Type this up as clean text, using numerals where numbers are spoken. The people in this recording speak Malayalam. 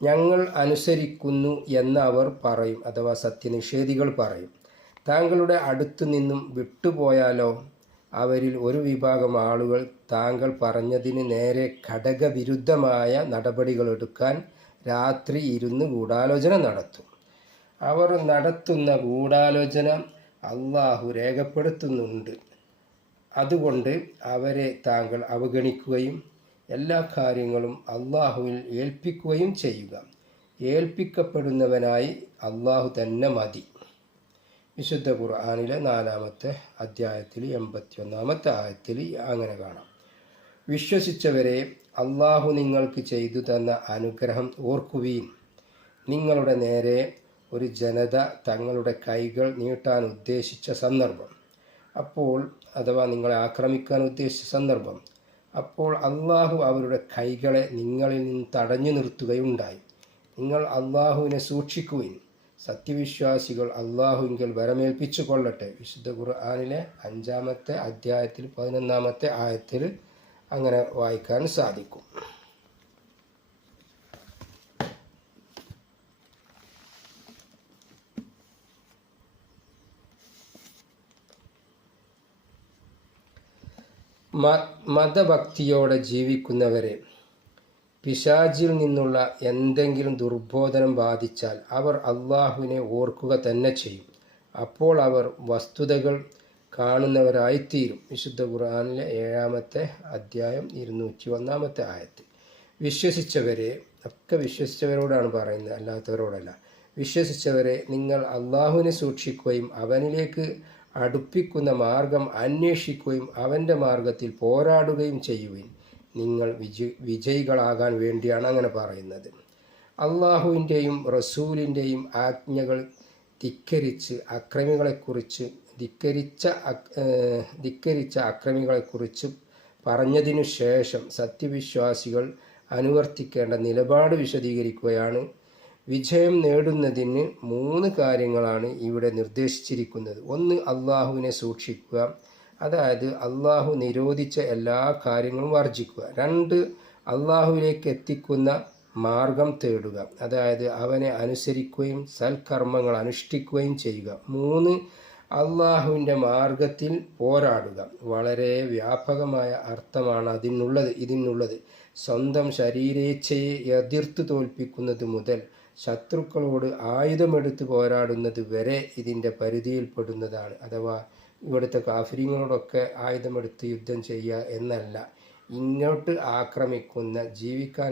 ഞങ്ങൾ അനുസരിക്കുന്നു എന്ന് അവർ പറയും, അഥവാ സത്യനിഷേധികൾ പറയും. താങ്കളുടെ അടുത്തു നിന്നും വിട്ടുപോയാലോ? അവരിൽ ഒരു വിഭാഗം ആളുകൾ താങ്കൾ പറഞ്ഞതിന് നേരെ ഘടകവിരുദ്ധമായ നടപടികളെടുക്കാൻ രാത്രി ഇരുന്ന് ഗൂഢാലോചന നടത്തും. അവർ നടത്തുന്ന ഗൂഢാലോചന അള്ളാഹു രേഖപ്പെടുത്തുന്നുണ്ട്. അതുകൊണ്ട് അവരെ താങ്കൾ അവഗണിക്കുകയും എല്ലാ കാര്യങ്ങളും അള്ളാഹുവിൽ ഏൽപ്പിക്കുകയും ചെയ്യുക. ഏൽപ്പിക്കപ്പെടുന്നവനായി അള്ളാഹു തന്നെ മതി. വിശുദ്ധ ഖുർആനിലെ 4-ാമത്തെ അധ്യായത്തിൽ 81-ാമത്തെ ആയത്തിൽ അങ്ങനെ കാണാം. വിശ്വസിച്ചവരെ, അള്ളാഹു നിങ്ങൾക്ക് ചെയ്തു തന്ന അനുഗ്രഹം ഓർക്കുവീൻ. നിങ്ങളുടെ നേരെ ഒരു ജനത തങ്ങളുടെ കൈകൾ നീട്ടാൻ ഉദ്ദേശിച്ച സന്ദർഭം, അഥവാ നിങ്ങളെ ആക്രമിക്കാൻ ഉദ്ദേശിച്ച സന്ദർഭം, അപ്പോൾ അള്ളാഹു അവരുടെ കൈകളെ നിങ്ങളിൽ നിന്ന് തടഞ്ഞു നിർത്തുകയുണ്ടായി. നിങ്ങൾ അള്ളാഹുവിനെ സൂക്ഷിക്കുവിൻ. സത്യവിശ്വാസികൾ അള്ളാഹുവിങ്കൽ വരമേൽപ്പിച്ചു കൊള്ളട്ടെ. വിശുദ്ധ ഖുർആനിലെ 5-ാമത്തെ അധ്യായത്തിൽ 11-ാമത്തെ ആയത്തിൽ അങ്ങനെ വായിക്കാൻ സാധിക്കും. മതഭക്തിയോടെ ജീവിക്കുന്നവരെ, പിശാചിൽ നിന്നുള്ള എന്തെങ്കിലും ദുർബോധനം ബാധിച്ചാൽ അവർ അള്ളാഹുവിനെ ഓർക്കുക തന്നെ ചെയ്യും. അപ്പോൾ അവർ വസ്തുതകൾ കാണുന്നവരായിത്തീരും. വിശുദ്ധ ഖുർആനിലെ 7-ാമത്തെ അധ്യായം 201-ാമത്തെ ആയത്ത്. വിശ്വസിച്ചവരെ, ഒക്കെ വിശ്വസിച്ചവരോടാണ് പറയുന്നത്, അല്ലാത്തവരോടല്ല. വിശ്വസിച്ചവരെ, നിങ്ങൾ അള്ളാഹുവിനെ സൂക്ഷിക്കുകയും അവനിലേക്ക് അടുപ്പിക്കുന്ന മാർഗം അന്വേഷിക്കുകയും അവൻ്റെ മാർഗത്തിൽ പോരാടുകയും ചെയ്യുവിൻ. നിങ്ങൾ വിജയികളാകാൻ വേണ്ടിയാണ് അങ്ങനെ പറയുന്നത്. അള്ളാഹുവിൻ്റെയും റസൂലിൻ്റെയും ആജ്ഞകൾ ധിക്കരിച്ച അക്രമികളെക്കുറിച്ച് പറഞ്ഞതിനു ശേഷം സത്യവിശ്വാസികൾ അനുവർത്തിക്കേണ്ട നിലപാട് വിശദീകരിക്കുകയാണ്. വിജയം നേടുന്നതിന് 3 കാര്യങ്ങളാണ് ഇവിടെ നിർദ്ദേശിച്ചിരിക്കുന്നത്. 1. അള്ളാഹുവിനെ സൂക്ഷിക്കുക, അതായത് അള്ളാഹു നിരോധിച്ച എല്ലാ കാര്യങ്ങളും വർജിക്കുക. 2. അള്ളാഹുവിലേക്ക് എത്തിക്കുന്ന മാർഗം തേടുക, അതായത് അവനെ അനുസരിക്കുകയും സൽക്കർമ്മങ്ങൾ അനുഷ്ഠിക്കുകയും ചെയ്യുക. 3. അള്ളാഹുവിൻ്റെ മാർഗത്തിൽ പോരാടുക. വളരെ വ്യാപകമായ അർത്ഥമാണ് ഇതിനുള്ളത്. സ്വന്തം ശരീരേച്ഛയെ എതിർത്ത് തോൽപ്പിക്കുന്നത് മുതൽ ശത്രുക്കളോട് ആയുധമെടുത്ത് പോരാടുന്നത് വരെ ഇതിൻ്റെ പരിധിയിൽപ്പെടുന്നതാണ്. അഥവാ ഇവിടുത്തെ കാഫിര്യങ്ങളോടൊക്കെ ആയുധമെടുത്ത് യുദ്ധം ചെയ്യുക എന്നല്ല, ഇങ്ങോട്ട് ആക്രമിക്കുന്ന, ജീവിക്കാൻ